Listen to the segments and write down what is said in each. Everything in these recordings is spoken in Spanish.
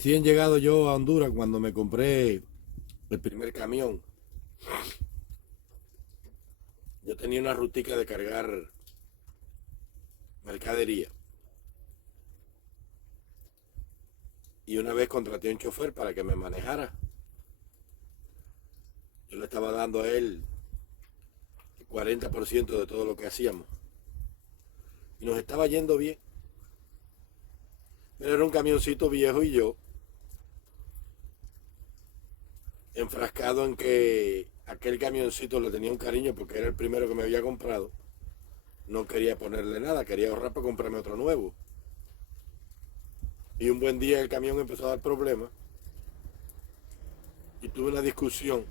Recién llegado yo a Honduras, cuando me compré el primer camión, yo tenía una rutica de cargar mercadería. Y una vez contraté a un chofer para que me manejara. Yo le estaba dando a él el 40% de todo lo que hacíamos. Y nos estaba yendo bien. Pero era un camioncito viejo y yo, enfrascado en que aquel camioncito le tenía un cariño porque era el primero que me había comprado, no quería ponerle nada, quería ahorrar para comprarme otro nuevo. Y un buen día el camión empezó a dar problemas y tuve una discusión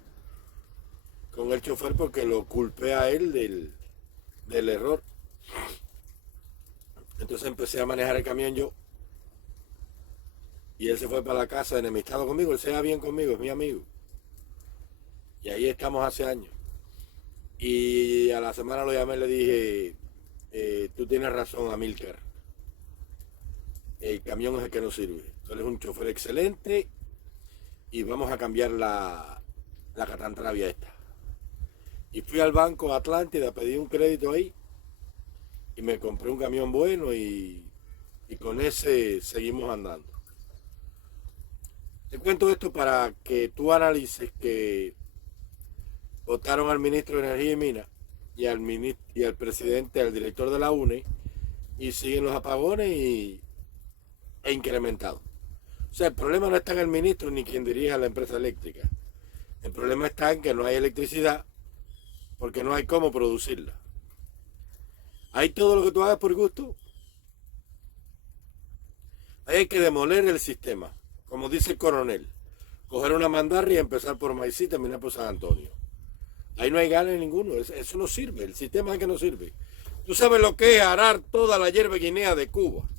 con el chofer porque lo culpé a él del error. Entonces empecé a manejar el camión yo y él se fue para la casa enemistado conmigo. Él se va bien conmigo, es mi amigo. Y ahí estamos hace años. Y a la semana lo llamé y le dije, tú tienes razón, Amílcar. El camión es el que no sirve. Tú eres un chofer excelente y vamos a cambiar la catantrabia esta. Y fui al Banco Atlántida, pedí un crédito ahí y me compré un camión bueno y con ese seguimos andando. Te cuento esto para que tú analices que votaron al ministro de Energía y Minas y al presidente, al director de la UNE, y siguen los apagones e incrementados. O sea, el problema no está en el ministro ni quien dirija la empresa eléctrica. El problema está en que no hay electricidad porque no hay cómo producirla. Hay todo lo que tú hagas por gusto. Ahí hay que demoler el sistema. Como dice el coronel, coger una mandarria y empezar por Maicí y terminar por San Antonio. Ahí no hay gana en ninguno. Eso no sirve. El sistema es que no sirve. Tú sabes lo que es arar toda la hierba guinea de Cuba.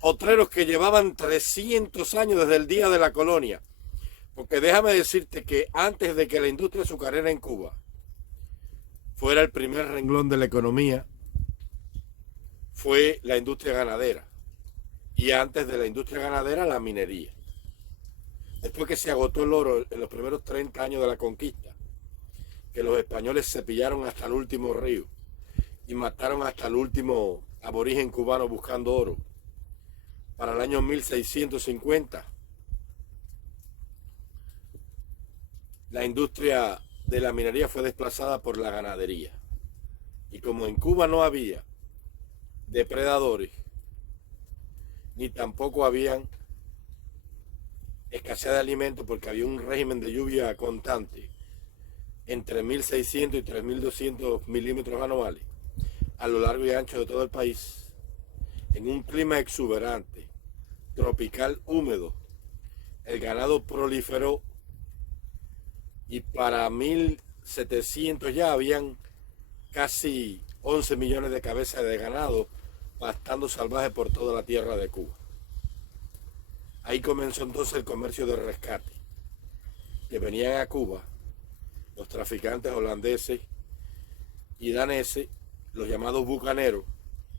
Potreros que llevaban 300 años desde el día de la colonia. Porque déjame decirte que antes de que la industria azucarera en Cuba fuera el primer renglón de la economía, fue la industria ganadera. Y antes de la industria ganadera, la minería. Después que se agotó el oro en los primeros 30 años de la conquista, que los españoles cepillaron hasta el último río y mataron hasta el último aborigen cubano buscando oro, para el año 1650, la industria de la minería fue desplazada por la ganadería. Y como en Cuba no había depredadores, ni tampoco habían escasez de alimentos porque había un régimen de lluvia constante entre 1600 y 3200 milímetros anuales a lo largo y ancho de todo el país, en un clima exuberante, tropical húmedo, el ganado proliferó y para 1700 ya habían casi 11 millones de cabezas de ganado pastando salvaje por toda la tierra de Cuba. Ahí comenzó entonces el comercio de rescate, que venían a Cuba los traficantes holandeses y daneses, los llamados bucaneros,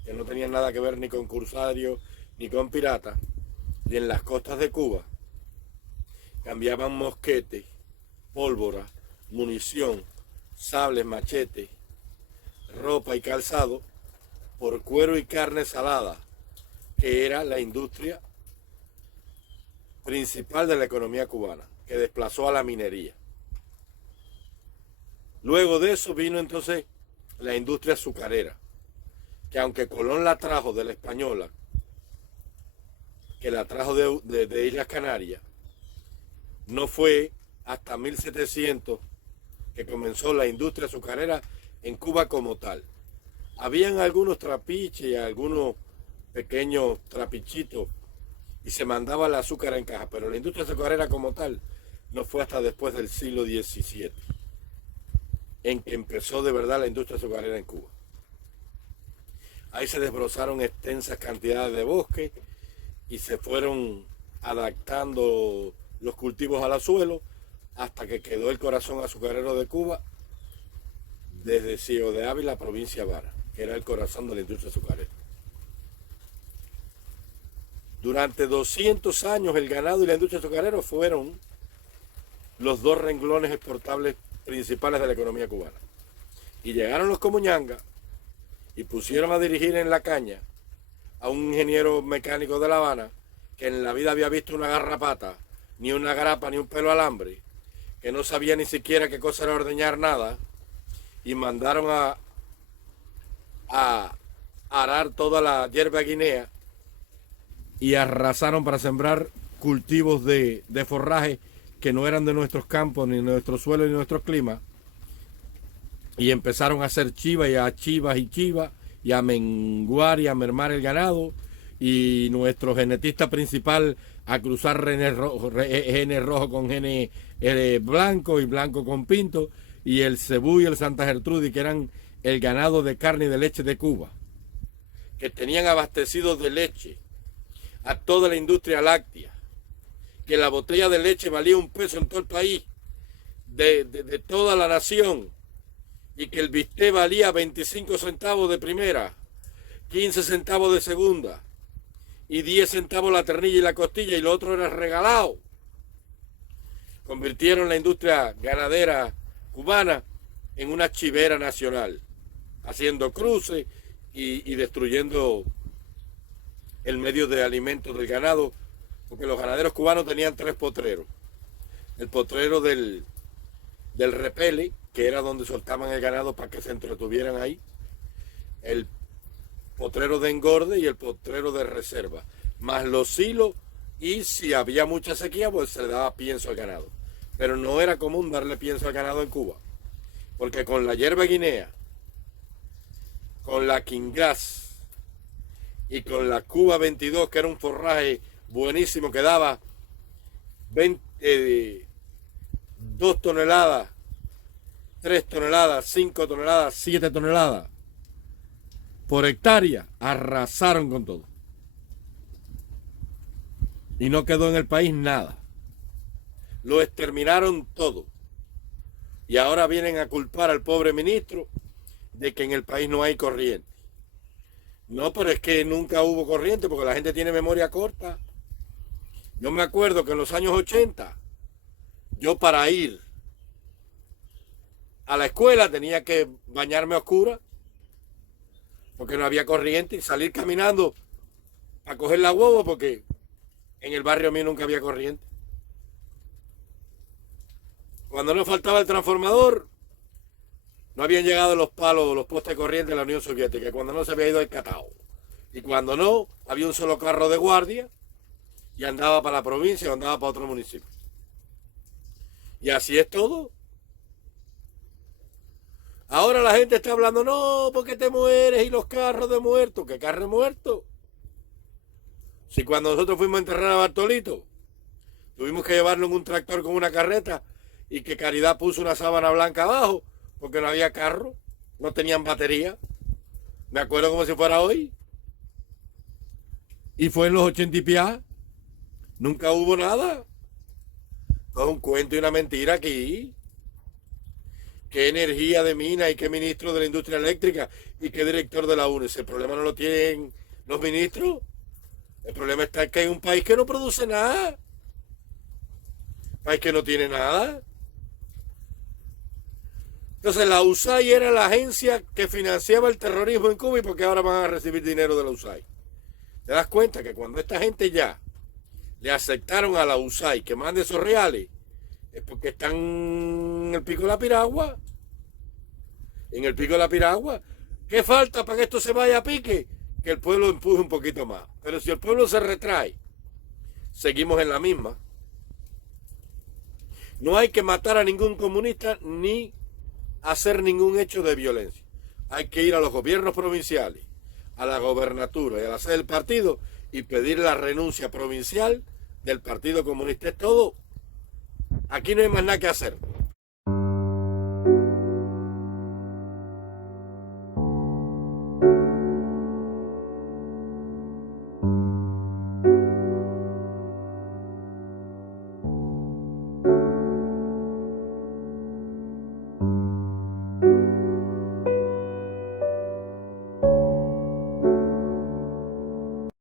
que no tenían nada que ver ni con corsarios ni con piratas, y en las costas de Cuba cambiaban mosquetes, pólvora, munición, sables, machetes, ropa y calzado por cuero y carne salada, que era la industria principal de la economía cubana, que desplazó a la minería. Luego de eso vino entonces la industria azucarera, que aunque Colón la trajo de la española, que la trajo de Islas Canarias, no fue hasta 1700 que comenzó la industria azucarera en Cuba como tal. Habían algunos trapiches, algunos pequeños trapichitos y se mandaba el azúcar en caja, pero la industria azucarera como tal no fue hasta después del siglo XVII en que empezó de verdad la industria azucarera en Cuba. Ahí se desbrozaron extensas cantidades de bosque y se fueron adaptando los cultivos al suelo hasta que quedó el corazón azucarero de Cuba desde Ciego de Ávila, provincia de Vara, que era el corazón de la industria azucarera. Durante 200 años el ganado y la industria azucarera fueron los dos renglones exportables principales de la economía cubana. Y llegaron los comuñangas y pusieron a dirigir en la caña a un ingeniero mecánico de La Habana que en la vida había visto una garrapata, ni una grapa, ni un pelo alambre, que no sabía ni siquiera qué cosa era ordeñar nada, y mandaron a arar toda la hierba guinea y arrasaron para sembrar cultivos de forraje que no eran de nuestros campos, ni de nuestro suelo, ni de nuestros climas, y empezaron a hacer chivas y a menguar y a mermar el ganado, y nuestro genetista principal a cruzar genes rojo con genes blanco y blanco con pinto, y el cebú y el Santa Gertrudis, que eran el ganado de carne y de leche de Cuba, que tenían abastecidos de leche a toda la industria láctea, que la botella de leche valía $1 en todo el país, de toda la nación, y que el bistec valía 25 centavos de primera, 15 centavos de segunda, y 10 centavos la ternilla y la costilla, y lo otro era regalado. Convirtieron la industria ganadera cubana en una chivera nacional, haciendo cruces y destruyendo el medio de alimento del ganado, porque los ganaderos cubanos tenían 3 potreros. El potrero del repele, que era donde soltaban el ganado para que se entretuvieran ahí, el potrero de engorde y el potrero de reserva, más los silos, y si había mucha sequía, pues se le daba pienso al ganado. Pero no era común darle pienso al ganado en Cuba, porque con la hierba guinea, con la Quingras y con la Cuba 22, que era un forraje buenísimo que daba 2 toneladas, 3 toneladas, 5 toneladas, 7 toneladas por hectárea, arrasaron con todo. Y no quedó en el país nada. Lo exterminaron todo. Y ahora vienen a culpar al pobre ministro de que en el país no hay corriente. No, pero es que nunca hubo corriente porque la gente tiene memoria corta. Yo me acuerdo que en los años 80, yo para ir a la escuela tenía que bañarme a oscuras porque no había corriente, y salir caminando a coger la huevo porque en el barrio mío nunca había corriente. Cuando no faltaba el transformador, no habían llegado los palos, los postes de corriente de la Unión Soviética, cuando no se había ido el catao. Y cuando no, había un solo carro de guardia y andaba para la provincia o andaba para otro municipio. Y así es todo. Ahora la gente está hablando, no, porque te mueres y los carros de muertos. ¿Qué carro de muertos? Si cuando nosotros fuimos a enterrar a Bartolito, tuvimos que llevarlo en un tractor con una carreta y que Caridad puso una sábana blanca abajo porque no había carro, no tenían batería. Me acuerdo como si fuera hoy. Y fue en los 80 y piá. Nunca hubo nada. Todo un cuento y una mentira aquí. ¿Qué energía de mina y qué ministro de la industria eléctrica y qué director de la UNES? El problema no lo tienen los ministros. El problema está en que hay un país que no produce nada. País que no tiene nada. Entonces la USAID era la agencia que financiaba el terrorismo en Cuba, y porque ahora van a recibir dinero de la USAID. ¿Te das cuenta que cuando esta gente ya le aceptaron a la USAID que mande esos reales, es porque están en el pico de la piragua? En el pico de la piragua. ¿Qué falta para que esto se vaya a pique? Que el pueblo empuje un poquito más. Pero si el pueblo se retrae, seguimos en la misma. No hay que matar a ningún comunista ni hacer ningún hecho de violencia. Hay que ir a los gobiernos provinciales, a la gobernatura y a la sede del partido y pedir la renuncia provincial del Partido Comunista. Es todo. Aquí no hay más nada que hacer.